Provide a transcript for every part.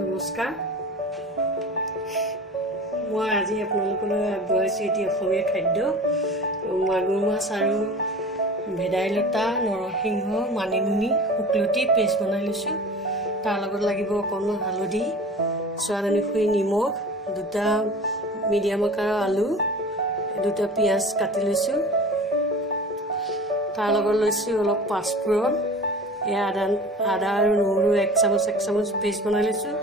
নমস্কাৰ। মই আজি আপোনালোকলৈ আগবঢ়াইছোঁ এটি অসমীয়া খাদ্য মাগুৰ মাছ আৰু ভেদাইলতা, নৰসিংহ, মানিমুনি, শুকলতি পেষ্ট বনাই লৈছোঁ। তাৰ লগত লাগিব অকণমান হালধি, স্বাদ অনুসৰি নিমখ, দুটা মিডিয়াম আকাৰৰ আলু, দুটা পিঁয়াজ কাটি লৈছোঁ। তাৰ লগত লৈছোঁ অলপ পাঁচফোৰণ, এয়া আদা আৰু নহৰু এক চামুচ পেষ্ট বনাই লৈছোঁ।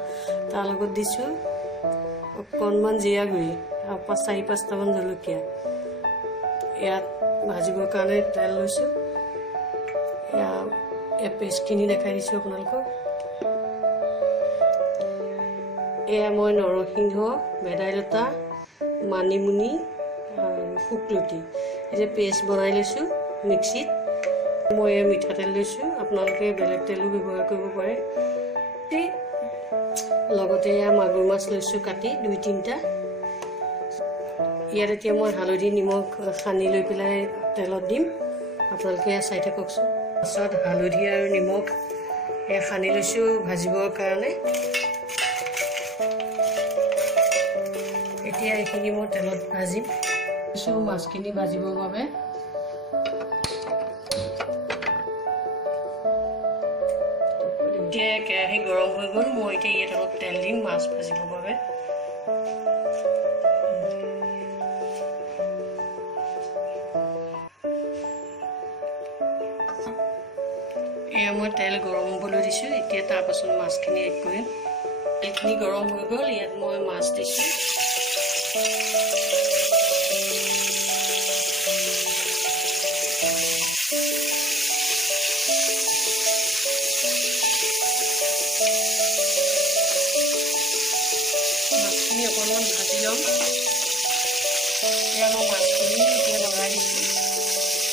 তাৰ লগত দিছোঁ অকণমান জিৰা গুড়ি আৰু 4-5টামান জলকীয়া। ইয়াত ভাজিবৰ কাৰণে তেল লৈছোঁ। এয়া পেষ্টখিনি দেখাই দিছোঁ আপোনালোকক। এয়া মই নৰসিংহ, ভেদাইলতা, মানিমুনি আৰু শুকলতি এই পেষ্ট বনাই লৈছোঁ মিক্সিত। মই মিঠাতেল লৈছোঁ, আপোনালোকে বেলেগ তেলো ব্যৱহাৰ কৰিব পাৰে। লগতে এয়া মাগুৰ মাছ লৈছোঁ কাটি 2-3টা। ইয়াত এতিয়া মই হালধি নিমখ সানি লৈ পেলাই তেলত দিম, আপোনালোকে চাই থাককচোন। পাছত হালধি আৰু নিমখ সানি লৈছোঁ ভাজিবৰ কাৰণে। এতিয়া এইখিনি মই তেলত ভাজিম। মাছখিনি ভাজিবৰ বাবে এতিয়া কেৰাহী গৰম হৈ গ'ল। মই এতিয়া ইয়াত অলপ তেল দিম মাছ ভাজিবৰ বাবে। এয়া মই তেল গৰম হ'বলৈ দিছোঁ। এতিয়া তাৰপাছত মাছখিনি এড কৰিম। এইখিনি গৰম হৈ গ'ল, ইয়াত মই মাছ দিছোঁ। মাছখিনি অকণমান ভাজি ল'ম। এতিয়া মই মাছখিনি এতিয়া লগাই দিছোঁ।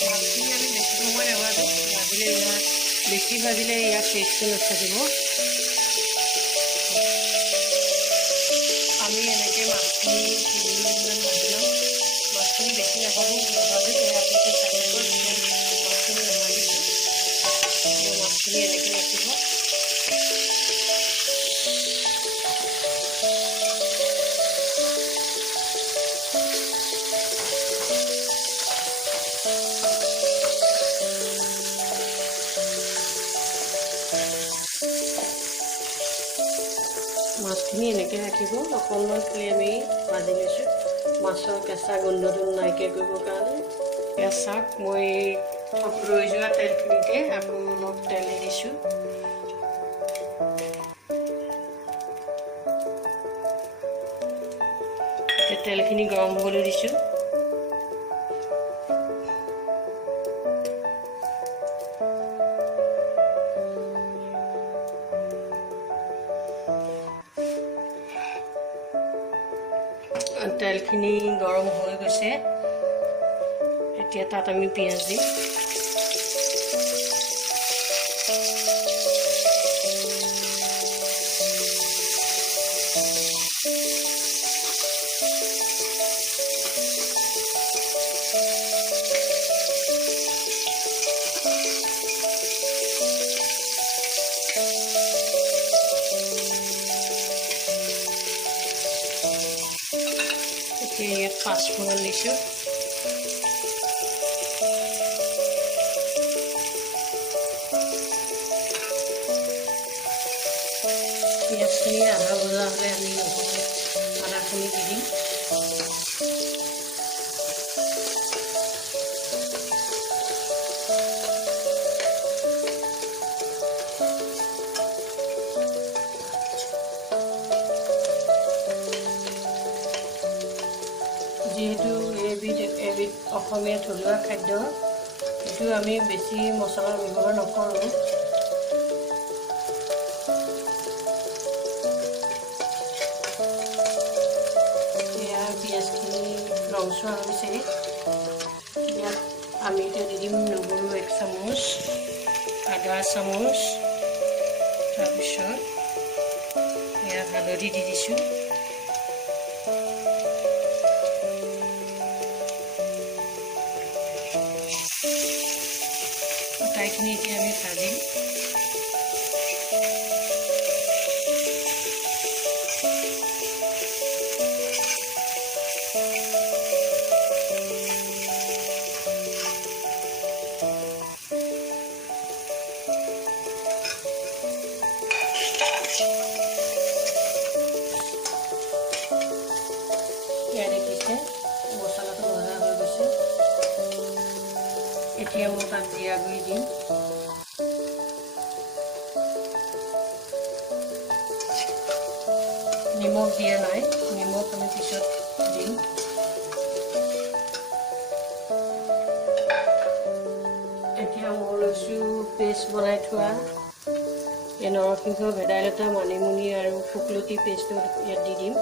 মাছখিনি আমি বেছি সময় নাভাজোঁ, ভাজিলে ইয়াত বেছি ভাজিলে ইয়াৰ টেষ্টটো নাথাকিব। আমি এনেকৈ মাছখিনি 3 মিনিটমান ভাজি ল'ম। মাছখিনি বেছি নাভাজোঁ, আপোনালোকে চাই থাকক। মাছখিনি নমাই দিছোঁ। মাছখিনি এনেকৈ ৰাখিব। মাছখিনি এনেকৈ ৰাখিব। অকণমান খালি আমি ভাজি লৈছোঁ মাছৰ কেঁচা গোন্ধটো নাইকিয়া কৰিবৰ কাৰণে। চাওক, মই ৰৈ যোৱা তেলখিনিতে আকৌ অলপ তেল দিছোঁ। তেলখিনি গৰম হ'বলৈ দিছোঁ। তেলখিনি গৰম হৈ গৈছে। এতিয়া তাত আমি পিঁয়াজ দিম। এতিয়া ইয়াত পাঁচফোৰণ দিছোঁ। পিঁয়াজখিনি আধা ভজা হ'লে আমি আদাখিনি দি দিম। যিহেতু এবিধ অসমীয়া থলুৱা খাদ্য, এইটো আমি বেছি মছলা ব্যৱহাৰ নকৰোঁ। এয়া পিঁয়াজখিনি ৰংচোৱা হৈছে। ইয়াত আমি এতিয়া দি দিম নহৰু 1 চামুচ, আদা চামুচ, তাৰপিছত ইয়াত হালধি দি দিছোঁ। আটাইখিনি এতিয়া আমি ভাজিম। এয়া দেখিছে মছলাটো ভজা হৈ গৈছে। এতিয়া মই তাত জিৰা গুড়ি দিম। নিমখ দিয়া নাই, নিমখ আমি পিছত দিম। এতিয়া মই লৈছোঁ পেষ্ট বনাই থোৱা এই নৰসিংহ, ভেদাইলতা, মানিমুনি আৰু শুকলতি পেষ্টটো ইয়াত দি দিম।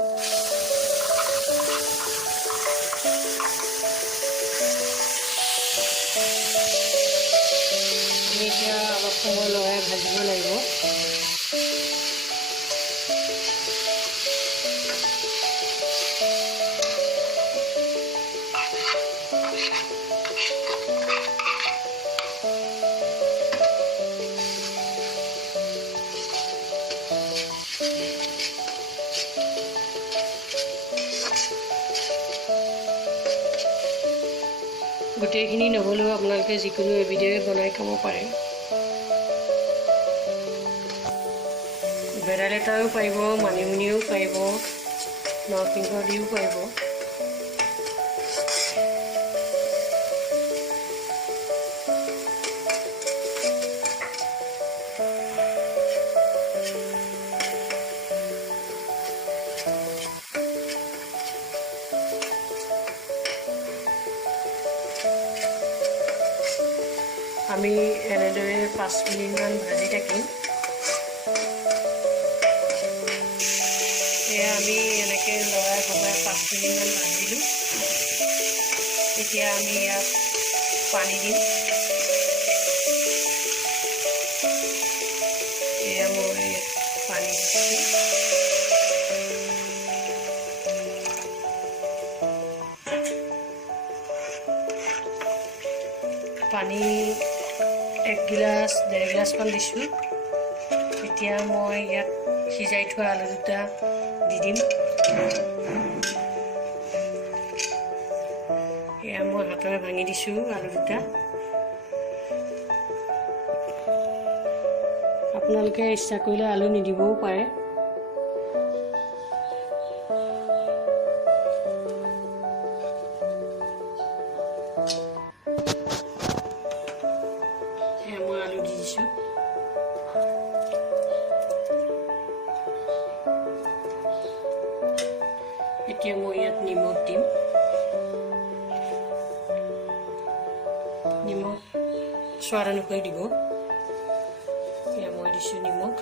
আমি এতিয়া অলপ সময় লৰাই ভাজিব লাগিব। গোটেইখিনি নহ'লেও আপোনালোকে যিকোনো এবিধে বনাই খাব পাৰে। ভেদাইলতাও পাৰিব, মানিমুনিও পাৰিব, নৰসিংহ দিও পাৰিব। আমি এনেদৰে 5 মিনিটমান ভাজি থাকিম। এয়া আমি এনেকৈ লৰাই বগাই 5 মিনিটমান ভাজিলোঁ। এতিয়া আমি ইয়াত পানী দিম। এয়া মই পানী দিছোঁ। পানী 1 গিলাচ 1.5 গিলাচমান দিছোঁ। এতিয়া মই ইয়াত সিজাই থোৱা আলু দুটা দি দিম। এয়া মই হাতেৰে ভাঙি দিছোঁ আলু দুটা। আপোনালোকে ইচ্ছা কৰিলে আলু নিদিবও পাৰে। মই আলু দি দিছোঁ। এতিয়া মই ইয়াত নিমখ দিম। নিমখ স্বাদ অনুসৰি দিব। এয়া মই দিছোঁ নিমখ।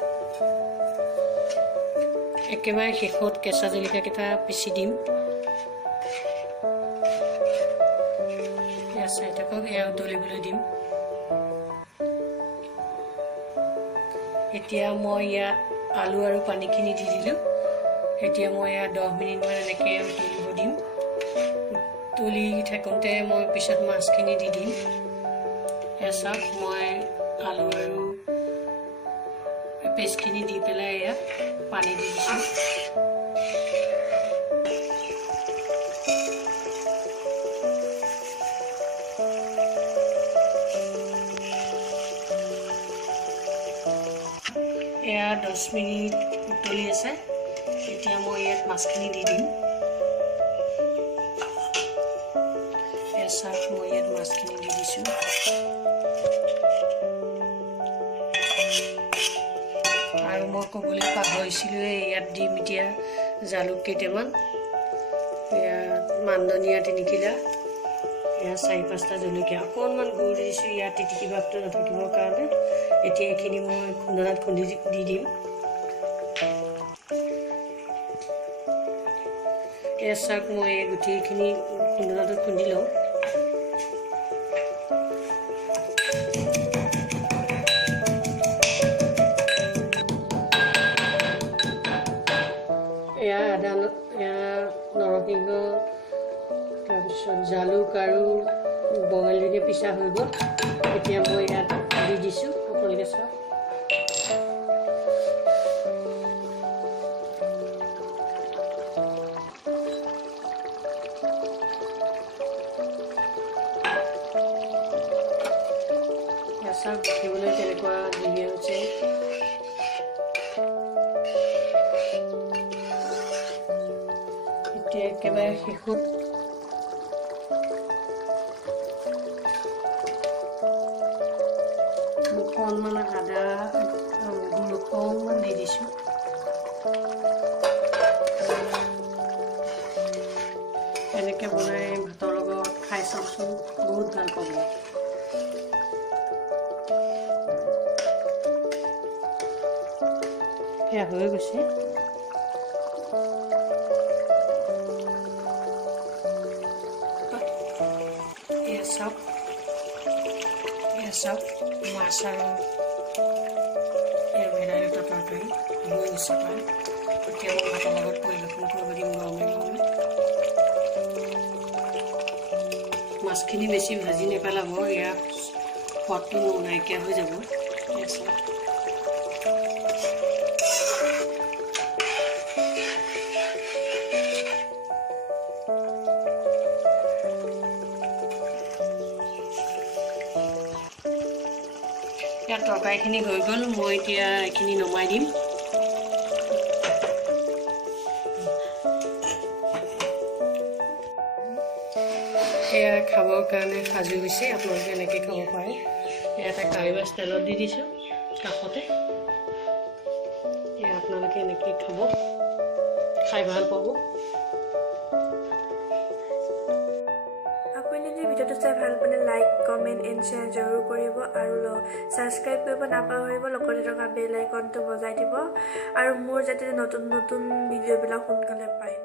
একেবাৰে শেষত কেঁচা জলকীয়াকেইটা পিচি দিম। এয়া চাই থাকক, এয়া উতলিবলৈ দিম। এতিয়া মই ইয়াত আলু আৰু পানীখিনি দি দিলোঁ। এতিয়া মই ইয়াত 10 মিনিটমান এনেকৈ উতলিব দিম। উতলি থাকোঁতে মই পিছত মাছখিনি দি দিম। এয়া চাওক, মই আলু আৰু পেষ্টখিনি দি পেলাই ইয়াত পানী দি দিছোঁ। এয়া 10 মিনিট উতলি আছে। এতিয়া মই ইয়াত মাছখিনি দি দিম। এয়া চাওক, মই ইয়াত মাছখিনি দি দিছোঁ। আৰু মই ক'বলৈ পাহৰিছিলোঁ, ইয়াত দিম এতিয়া জালুক কেইটামান, এয়া মানধনিয়া 3 কিলা, এয়া 4-5টা জলকীয়া, অকণমান গুড় দিছোঁ ইয়াত তিতিকি ভাৱটো নাথাকিবৰ কাৰণে। এতিয়া এইখিনি মই খুন্দনাত খুন্দি দি দিম। এয়া চাওক, মই এই গোটেইখিনি খুন্দনাটোত খুন্দি লওঁ। এয়া নৰসিংহ, তাৰপিছত জালুক আৰু বঙালীকে পিছা হৈ গ'ল। এতিয়া মই ইয়াত দি দিছোঁ, আপোনালোকে চাওক। চাওক, দেখিবলৈ কেনেকুৱা ধুনীয়া হৈছে। এতিয়া একেবাৰে শেষত অকণমান আদা গোল অকণমান দি দিছোঁ। এনেকৈ বনাই ভাতৰ লগত খাই চাওকচোন, বহুত ভাল পাব। সেয়া হৈ গৈছে। এয়া চাওক মাছ আৰু ভেদাইলতা তৰকাৰী হৈ গৈছে প্ৰায়। এতিয়া মই ভাতৰ লগত পৰিৱেশন কৰিব দিম গৰমে গৰমে। মাছখিনি বেছি ভাজি নেপেলাব, এয়া সোৱাদটো নাইকিয়া হৈ যাব। ইয়াত তৰকাৰীখিনি হৈ গ'ল, মই এতিয়া এইখিনি নমাই দিম। এয়া খাবৰ কাৰণে সাজু হৈছে, আপোনালোকে এনেকৈ খাব পাৰে। এটা কাৰিবাৰ ষ্টাইলত দি দিছোঁ কাষতে। এয়া আপোনালোকে এনেকৈ খাব, খাই ভাল পাব। আপুনি যদি ভিডিঅ'টো চাই ভাল পালে লাইক, কমেণ্ট এণ্ড শ্বেয়াৰ জৰুৰ কৰিব আৰু ছাবস্ক্ৰাইব কৰিব নাপাহৰিব। লগতে থকা বেল আইকনটো বজাই দিব আৰু মোৰ যাতে নতুন নতুন ভিডিঅ'বিলাক সোনকালে পায়।